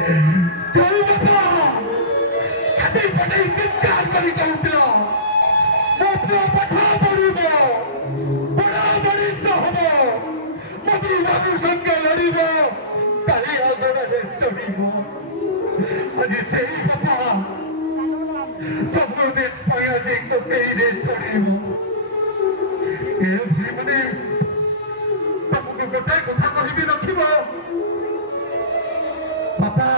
जय बाबा छाती फटे चित्कार करी कहूतला मो पुओ पाठ पढ़िबो बड़ा मनीष हबो मोदी बाबू संगे लड़िबो कालिया गोड़े चढ़िबो आज सेही बाबा सबुदिन पाया जे तो केरे चढ़िबो ए भाई मने तुमको गोटे कथा कहबी रखिबो बाबा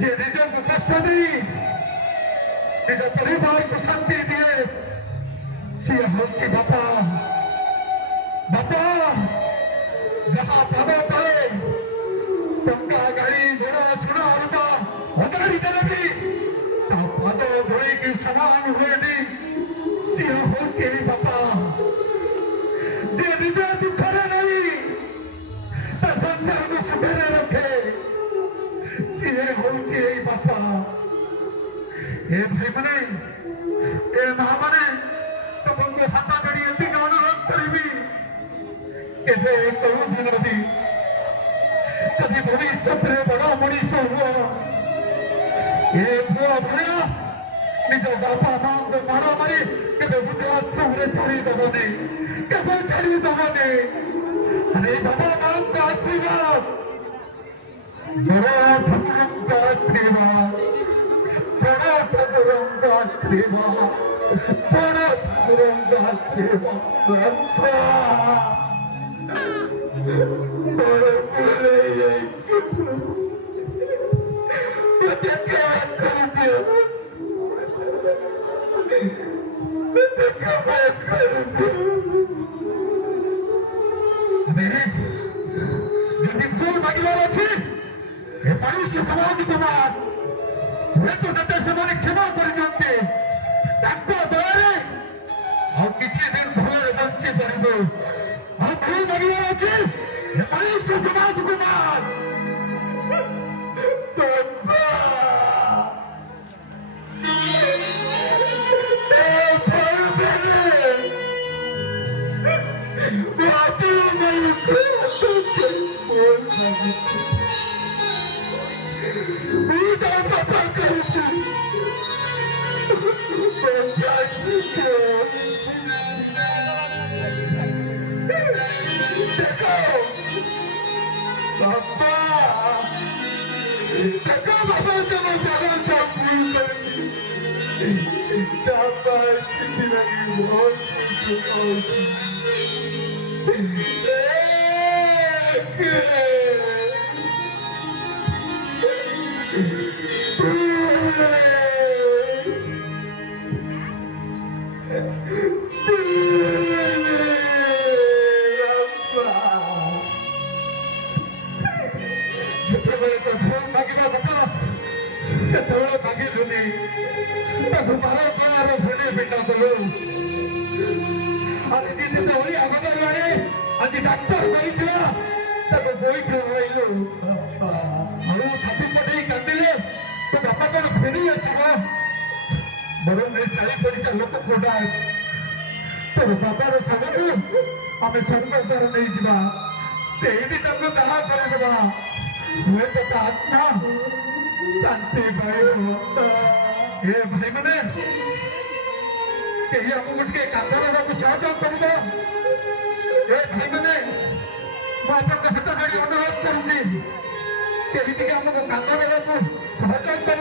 जे निज को कष्ट दी निज परिवार को शांति दिए सी हूँ बापा बापा जहाँ पाद तले टंका गाड़ी घोड़ा सुना रूपा हजारी देले भी पाद धोई की समान हुए सी हूँ बापा जे निज दुखरे नहीं संसार को सुधरे रखे सीए होची बापा ए भाई मने ए मां मने तुमको हाथ जोड़ी एति अनुरोध करिबी एबे कहू दिन दी कभी भविष्य रे बड़ा मनीष हुआ ए बुआ भया निज बापा मां को मारा मारी केबे बुद्धाश्रम रे छाड़ी दबने केबे छाड़ी दबने अरे बाबा मां का आशीर्वाद बड़ा ठाकुरम का आशीर्वाद बड़ा ठाकुरम का आशीर्वाद बड़ा ठाकुरम का आशीर्वाद बड़े बोले ये मुझे क्या कर दिया मुझे क्या कर दिया যদি ভুল মাগিবার আছে এ মনুষ্য সমাজ তোমার হয়তো যাতে সেমানে ক্ষমা করে দিতে তাকে দয়ারে আর কিছু দিন ভুলের বঞ্চে পারিব আর ভুল মাগিবার আছে এ মনুষ্য সমাজ কুমার तोर बाबार सगु आम स्वर्गद्वार नहीं जावा से दाह करदेवा हुए तो आत्मा शांति पाइब ए भाई मैंने कहीं आमको टे कांद देवाक सहयोग कर भाई मैंने मुझे हाथ जोड़ी अनुरोध करुँगी आमको कांद देवाक सहयोग कर